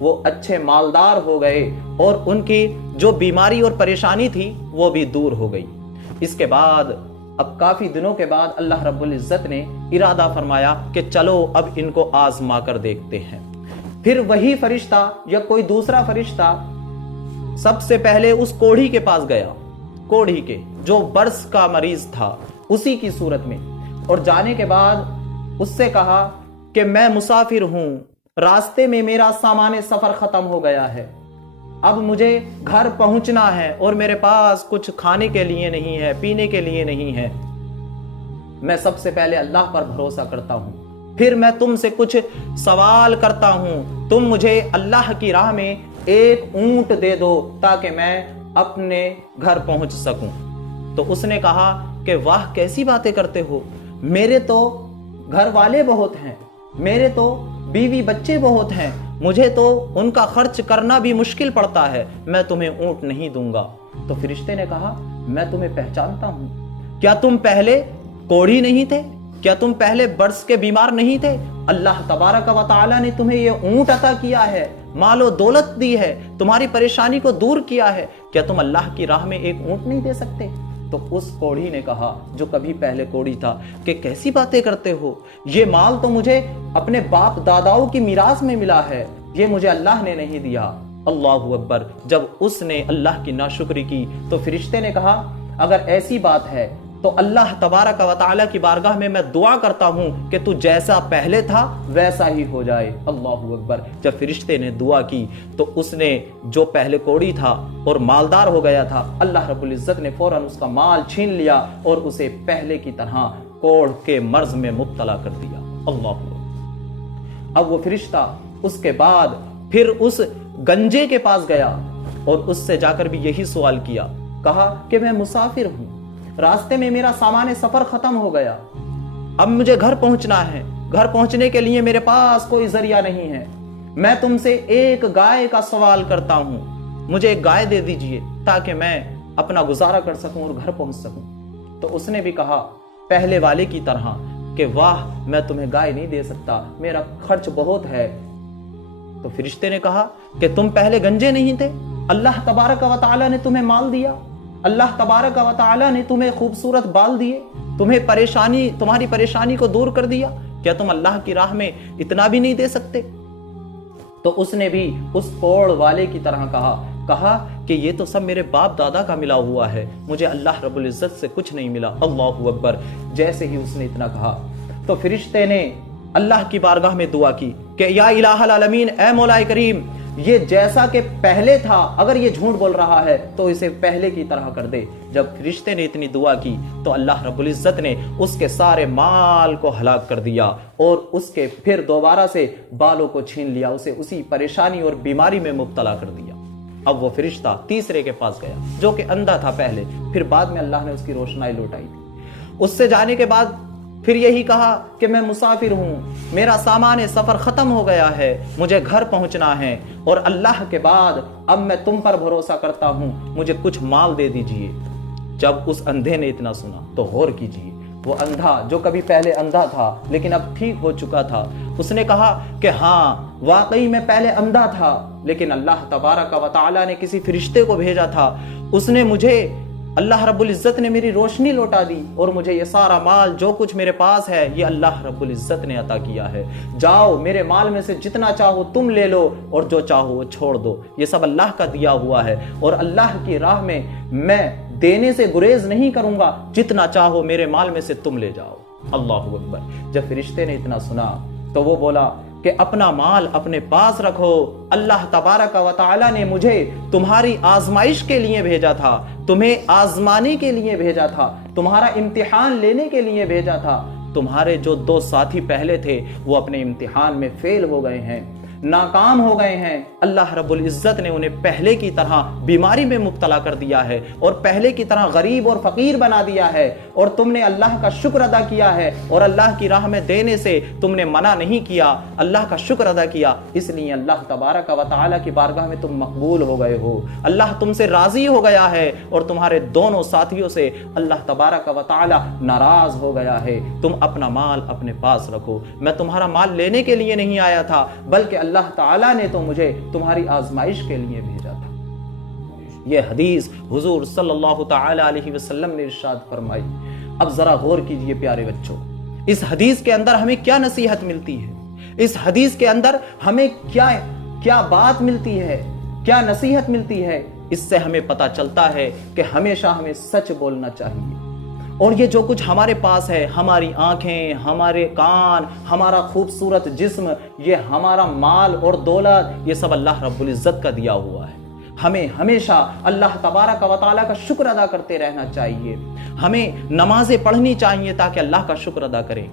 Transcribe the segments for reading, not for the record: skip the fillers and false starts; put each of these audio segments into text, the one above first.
وہ اچھے مالدار ہو گئے اور ان کی جو بیماری اور پریشانی تھی وہ بھی دور ہو گئی۔ اس کے بعد اب کافی دنوں کے بعد اللہ رب العزت نے ارادہ فرمایا کہ چلو اب ان کو آزما کر دیکھتے ہیں۔ پھر وہی فرشتہ یا کوئی دوسرا فرشتہ سب سے پہلے اس کوڑھی کے پاس گیا، کوڑھی کے جو برس کا مریض تھا اسی کی صورت میں، اور جانے کے بعد اس سے کہا کہ میں مسافر ہوں، راستے میں میرا سامان سفر ختم ہو گیا ہے، اب مجھے گھر پہنچنا ہے اور میرے پاس کچھ کھانے کے لیے نہیں ہے، پینے کے لیے نہیں ہے۔ میں سب سے پہلے اللہ پر بھروسہ کرتا ہوں، پھر میں تم سے کچھ سوال کرتا ہوں، تم مجھے اللہ کی راہ میں ایک اونٹ دے دو تاکہ میں اپنے گھر پہنچ سکوں۔ تو اس نے کہا کہ واہ کیسی باتیں کرتے ہو، میرے تو گھر والے بہت ہیں، میرے تو بیوی بچے بہت ہیں، مجھے تو ان کا خرچ کرنا بھی مشکل پڑتا ہے، میں تمہیں اونٹ نہیں دوں گا۔ تو فرشتے نے کہا میں تمہیں پہچانتا ہوں، کیا تم پہلے کوڑھی نہیں تھے؟ کیا تم پہلے برس کے بیمار نہیں تھے؟ اللہ تبارک و تعالی نے تمہیں یہ اونٹ عطا کیا ہے، مال و دولت دی ہے، تمہاری پریشانی کو دور کیا ہے، کیا تم اللہ کی راہ میں ایک اونٹ نہیں دے سکتے؟ تو اس کوڑھی نے کہا جو کبھی پہلے کوڑھی تھا کہ کیسی باتیں کرتے ہو، یہ مال تو مجھے اپنے باپ داداؤں کی میراث میں ملا ہے، یہ مجھے اللہ نے نہیں دیا۔ اللہ اکبر۔ جب اس نے اللہ کی ناشکری کی تو فرشتے نے کہا اگر ایسی بات ہے تو اللہ تبارک و تعالی کی بارگاہ میں دعا کرتا ہوں کہ تو جیسا پہلے تھا ویسا ہی ہو جائے۔ اللہ اکبر۔ جب فرشتے نے دعا کی تو اس نے جو پہلے کوڑھی تھا اور مالدار ہو گیا تھا، اللہ رب العزت نے فوراً اس کا مال چھین لیا اور اسے پہلے کی طرح کوڑھ کے مرض میں مبتلا کر دیا۔ اللہ اکبر۔ اب وہ فرشتہ اس کے بعد پھر اس گنجے کے پاس گیا اور اس سے جا کر بھی یہی سوال کیا، کہا کہ میں مسافر ہوں، راستے میں میرا سامان سفر ختم ہو گیا، اب مجھے گھر پہنچنا ہے، گھر پہنچنے کے لیے میرے پاس کوئی ذریعہ نہیں ہے، میں تم سے ایک گائے کا سوال کرتا ہوں، مجھے ایک گائے دے دیجئے تاکہ میں اپنا گزارا کر سکوں اور گھر پہنچ سکوں۔ تو اس نے بھی کہا پہلے والے کی طرح کہ واہ میں تمہیں گائے نہیں دے سکتا، میرا خرچ بہت ہے۔ تو فرشتے نے کہا کہ تم پہلے گنجے نہیں تھے، اللہ تبارک و تعالی نے تمہیں مال دیا، اللہ تبارک و تعالی نے تمہیں خوبصورت بال دیے، تمہاری پریشانی کو دور کر دیا، کیا تم اللہ کی راہ میں اتنا بھی نہیں دے سکتے؟ تو اس نے بھی اس کوڑ والے کی طرح کہا کہ یہ تو سب میرے باپ دادا کا ملا ہوا ہے، مجھے اللہ رب العزت سے کچھ نہیں ملا۔ اللہ اکبر۔ جیسے ہی اس نے اتنا کہا تو فرشتے نے اللہ کی بارگاہ میں دعا کی کہ یا الہ العالمین، اے مولا کریم، یہ جیسا کہ پہلے تھا اگر یہ جھوٹ بول رہا ہے تو اسے پہلے کی طرح کر دے۔ جب فرشتے نے اتنی دعا کی تو اللہ رب العزت نے اس کے سارے مال کو ہلاک کر دیا اور اس کے پھر دوبارہ سے بالوں کو چھین لیا، اسے اسی پریشانی اور بیماری میں مبتلا کر دیا۔ اب وہ فرشتہ تیسرے کے پاس گیا جو کہ اندھا تھا پہلے، پھر بعد میں اللہ نے اس کی روشنائی لوٹائی تھی۔ اس سے جانے کے بعد پھر یہی کہا کہ میں مسافر ہوں، میرا سامان سفر ختم ہو گیا ہے، مجھے گھر پہنچنا ہے، اور اللہ کے بعد اب میں تم پر بھروسہ کرتا ہوں، مجھے کچھ مال دے دیجئے۔ جب اس اندھے نے اتنا سنا تو غور کیجئے، وہ اندھا جو کبھی پہلے اندھا تھا لیکن اب ٹھیک ہو چکا تھا، اس نے کہا کہ ہاں واقعی میں پہلے اندھا تھا لیکن اللہ تبارک و تعالی نے کسی فرشتے کو بھیجا تھا، اس نے مجھے، اللہ رب العزت نے میری روشنی لوٹا دی اور مجھے یہ سارا مال جو کچھ میرے پاس ہے یہ اللہ رب العزت نے عطا کیا ہے، جاؤ میرے مال میں سے جتنا چاہو تم لے لو اور جو چاہو وہ چھوڑ دو، یہ سب اللہ کا دیا ہوا ہے اور اللہ کی راہ میں دینے سے گریز نہیں کروں گا، جتنا چاہو میرے مال میں سے تم لے جاؤ۔ اللہ اکبر۔ جب فرشتے نے اتنا سنا تو وہ بولا کہ اپنا مال اپنے پاس رکھو، اللہ تبارک و تعالی نے مجھے تمہاری آزمائش کے لیے بھیجا تھا، تمہیں آزمانے کے لیے بھیجا تھا، تمہارا امتحان لینے کے لیے بھیجا تھا۔ تمہارے جو 2 ساتھی پہلے تھے وہ اپنے امتحان میں فیل ہو گئے ہیں، ناکام ہو گئے ہیں، اللہ رب العزت نے انہیں پہلے کی طرح بیماری میں مبتلا کر دیا ہے اور پہلے کی طرح غریب اور فقیر بنا دیا ہے، اور تم نے اللہ کا شکر ادا کیا ہے اور اللہ کی راہ میں دینے سے تم نے منع نہیں کیا، اللہ کا شکر ادا کیا، اس لیے اللہ تبارک و تعالی کی بارگاہ میں تم مقبول ہو گئے ہو، اللہ تم سے راضی ہو گیا ہے اور تمہارے دونوں ساتھیوں سے اللہ تبارک و تعالی ناراض ہو گیا ہے، تم اپنا مال اپنے پاس رکھو، میں تمہارا مال لینے کے لیے نہیں آیا تھا بلکہ اللہ اللہ تعالیٰ نے تو مجھے تمہاری آزمائش کے لیے بھیجا تھا۔ یہ حدیث حضور صلی اللہ تعالی علیہ وسلم نے ارشاد فرمائی۔ اب ذرا غور کیجئے پیارے بچوں، اس حدیث کے اندر ہمیں کیا نصیحت ملتی ہے؟ اس حدیث کے اندر ہمیں کیا بات ملتی ہے، کیا نصیحت ملتی ہے؟ اس سے ہمیں پتہ چلتا ہے کہ ہمیشہ ہمیں سچ بولنا چاہیے، اور یہ جو کچھ ہمارے پاس ہے، ہماری آنکھیں، ہمارے کان، ہمارا خوبصورت جسم، یہ ہمارا مال اور دولت، یہ سب اللہ رب العزت کا دیا ہوا ہے۔ ہمیں ہمیشہ اللہ تبارک و تعالیٰ کا شکر ادا کرتے رہنا چاہیے۔ ہمیں نمازیں پڑھنی چاہیے تاکہ اللہ کا شکر ادا کریں۔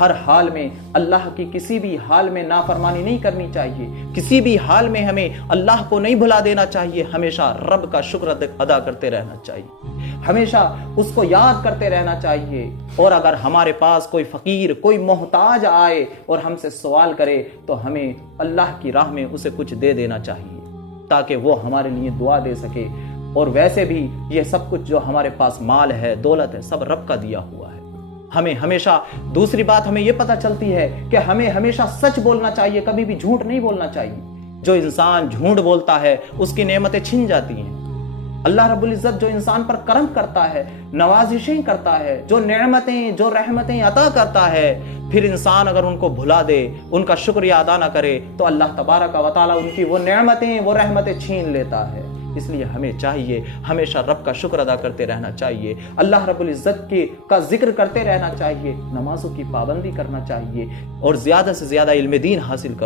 ہر حال میں اللہ کی کسی بھی حال میں نافرمانی نہیں کرنی چاہیے، کسی بھی حال میں ہمیں اللہ کو نہیں بھلا دینا چاہیے، ہمیشہ رب کا شکر ادا کرتے رہنا چاہیے، ہمیشہ اس کو یاد کرتے رہنا چاہیے۔ اور اگر ہمارے پاس کوئی فقیر، کوئی محتاج آئے اور ہم سے سوال کرے تو ہمیں اللہ کی راہ میں اسے کچھ دے دینا چاہیے تاکہ وہ ہمارے لیے دعا دے سکے۔ اور ویسے بھی یہ سب کچھ جو ہمارے پاس مال ہے، دولت ہے، سب رب کا دیا ہوا ہے۔ ہمیں ہمیشہ دوسری بات ہمیں یہ پتہ چلتی ہے کہ ہمیں ہمیشہ سچ بولنا چاہیے، کبھی بھی جھوٹ نہیں بولنا چاہیے۔ جو انسان جھوٹ بولتا ہے اس کی نعمتیں چھن جاتی ہیں۔ اللہ رب العزت جو انسان پر کرم کرتا ہے، نوازشیں کرتا ہے، جو نعمتیں، جو رحمتیں عطا کرتا ہے، پھر انسان اگر ان کو بھلا دے، ان کا شکریہ ادا نہ کرے تو اللہ تبارک و تعالیٰ ان کی وہ نعمتیں، وہ رحمتیں چھین لیتا ہے۔ اس لیے ہمیں چاہیے ہمیشہ رب کا شکر ادا کرتے رہنا چاہیے، اللہ رب العزت کا ذکر کرتے رہنا چاہیے، نمازوں کی پابندی کرنا چاہیے، اور زیادہ سے زیادہ علم دین حاصل کرو۔